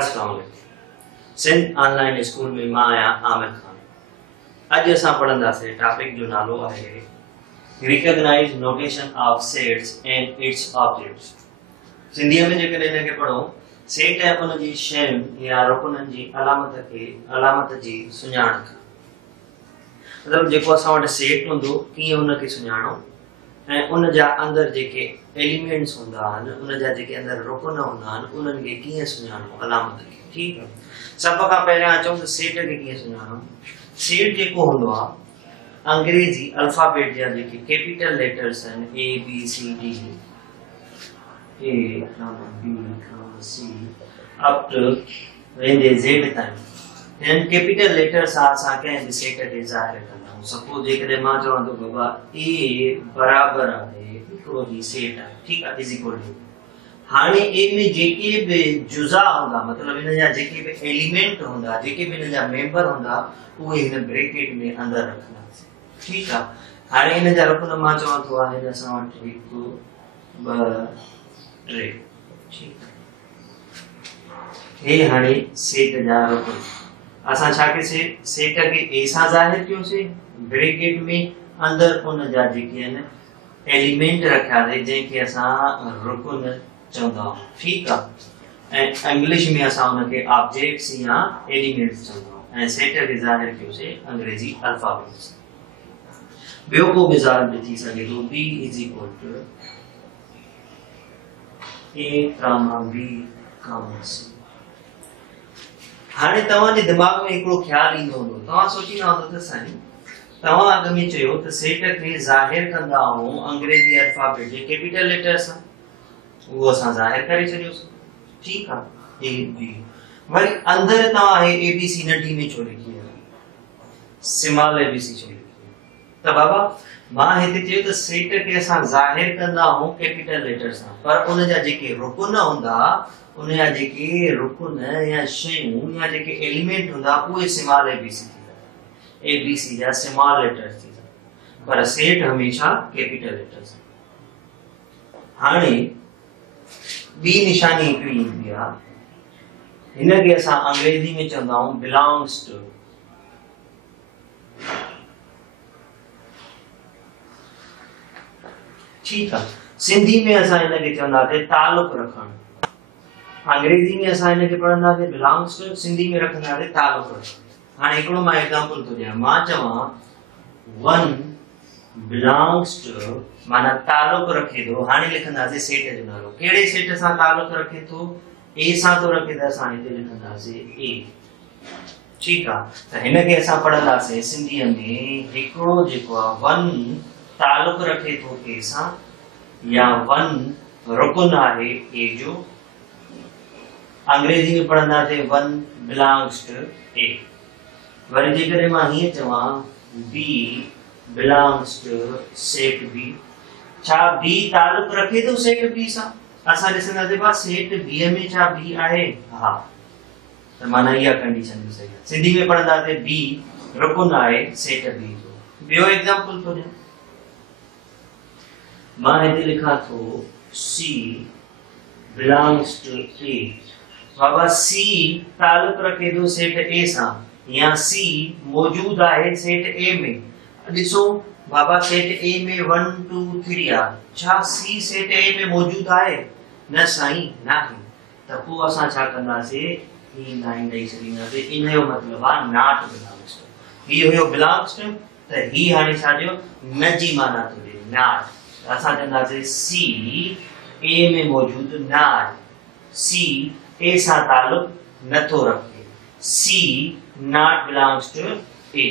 अस्सलाम वालेकुम। Sindh online school में मां आहियां आमिर खान। अॼु असां पढ़ंदासीं टॉपिक जो नालो आहे recognize notation of sets and its objects. सिंधीअ में जेकॾहिं हिनखे पढ़ो सेट ऐं उन जी शयुनि या रुकननि जी अलामत जी सुञाणप। मतिलबु जेको असां वटि सेट हूंदो कीअं उनखे सुञाणो ऐं उन जा अंदरि जेके एलिमेंट्स हूंदा आहिनि उन जा जेके अंदरि रुकन हूंदा आहिनि उन्हनि खे कीअं सुञाणो अलामत खे। ठीकु आहे। सभ खां पहिरियां अचूं त सेट खे कीअं सुञाणो। सेट जेको हूंदो आहे अंग्रेजी अल्फाबेट जा जेके कैपिटल लेटर्स आहिनि A B C D A B C up to वेंदे ज़ेड ताईं हिन कैपिटल लेटर सां असां कंहिं बि सेट खे ज़ाहिर कंदा आहियूं। सपोज जेकॾहिं मां चवां थो बाबा ए बराबर आहे हिकिड़ो जी सेट आहे, ठीकु आहे, इज इक्वल टू। हाणे ए में जेके बि जुज़ा हूंदा मतिलबु हिन जा जेके बि एलिमेंट हूंदा जेके बि हिन जा मेंबर हूंदा उहे हिन ब्रैकेट में अंदरि रखंदासीं। ठीकु आहे। हाणे हिन जा रुकन मां चवां थो आहे असां वटि 1 2 3। ठीकु आहे। हे हाणे सेट जा रुकन असां छा कयोसीं सेट खे ए सां ज़ाहिर कयोसीं ब्रैकेट में अंदरि उन जा जेके आहिनि एलिमेंट रखियासीं जंहिंखे असां रुकन चवंदा आहियूं। ठीकु आहे। ऐं इंग्लिश में असां उनखे ऑब्जेक्ट्स या एलिमेंट्स चवंदा आहियूं ऐं सेट खे ज़ाहिर कयोसीं अंग्रेजी अल्फाबेट सां। ॿियो को मिसाल बि थी सघे थो b is equal to a comma b comma c। हाणे तव्हांजे दिमाग़ में हिकिड़ो ख्याल ईंदो हूंदो तव्हां सोचींदा हूंदो त साईं तव्हां अॻ में चयो त सेट खे ज़ाहिर कंदा आहियूं अंग्रेजी अल्फाबेट जे कैपिटल लेटर सां, वो असां ज़ाहिर करे छॾियोसीं। ठीकु आहे। ए बी वरी अंदरि तव्हां हे ए बी सी नंढी में छो लिखी आहे स्मॉल ए बी सी छो लिखी आहे त बाबा मां हिते चयो त सेट खे असां ज़ाहिर कंदा आहियूं कैपिटल लेटर सां पर उन जा जेके रुकन हूंदा उन जा जेके रुकन या शयूं या जेके एलिमेंट हूंदा उहे स्मॉल ए बी सी थींदा ए बी सी जा स्मॉल लेटर्स थींदा पर सेट हमेशा कैपिटल लेटर्स। हाणे ॿी निशानी हिकिड़ी ईंदी आहे हिनखे असां अंग्रेजी में चवंदा आहियूं बिलोंग्स टू। ठीकु आहे। सिंधी में असां हिनखे चवंदासीं तालुक रखणु। अंग्रेजी में असां हिनखे पढ़ंदासीं बिलोंग्स टू, सिंधी में रखंदासीं तालुक रखणु। हाणे हिकिड़ो मां एग्जांपल थो ॾियां मां चवां 1 बिलोंग्स टू माना तालुक रखे थो। हाणे लिखंदासीं सेट जो नालो कहिड़े सेट सां तालुक रखे थो ए सां थो रखे त असां हिते लिखंदासीं ए। ठीकु आहे। त हिनखे असां पढ़ंदासीं सिंधीअ में हिकिड़ो जेको आहे 1 तालुक रखे थो ए सां या 1 रुकन आहे ए जो। अंग्रेजी में पढ़ंदासीं 1 बिलोंग्स टू ए। वरी जेकॾहिं मां हीअं चवां b belongs to set b छा b तालुक रखे थो सेट b सां असां ॾिसंदासीं बा सेट b में छा b आहे हा त माना इहा कंडीशन बि सही आहे। सिंधी में पढ़ंदासीं b रुकन आहे सेट b जो। ॿियो एग्जांपल थो ॾियां मां हिते लिखां थो c बिलोंग्स टू a। बाबा c तालुक रखे थो सेट a सां या c मौजूद आहे सेट a में। ॾिसो बाबा सेट a में 1 2 3 आहे छा c सेट a में मौजूद आहे न साईं नाहे त पोइ असां छा कंदासीं ही लाइन ॾेई छॾींदासीं। इन जो मतिलबु आहे नॉट बिलोंग्स टू। ही हुयो बिलोंग्स टू त ही हाणे छा जो न जी माना थो ॾे नॉट। असां चवंदासीं c a में मौजूद न आहे c a सां तालुक नथो रखे c not belongs to a।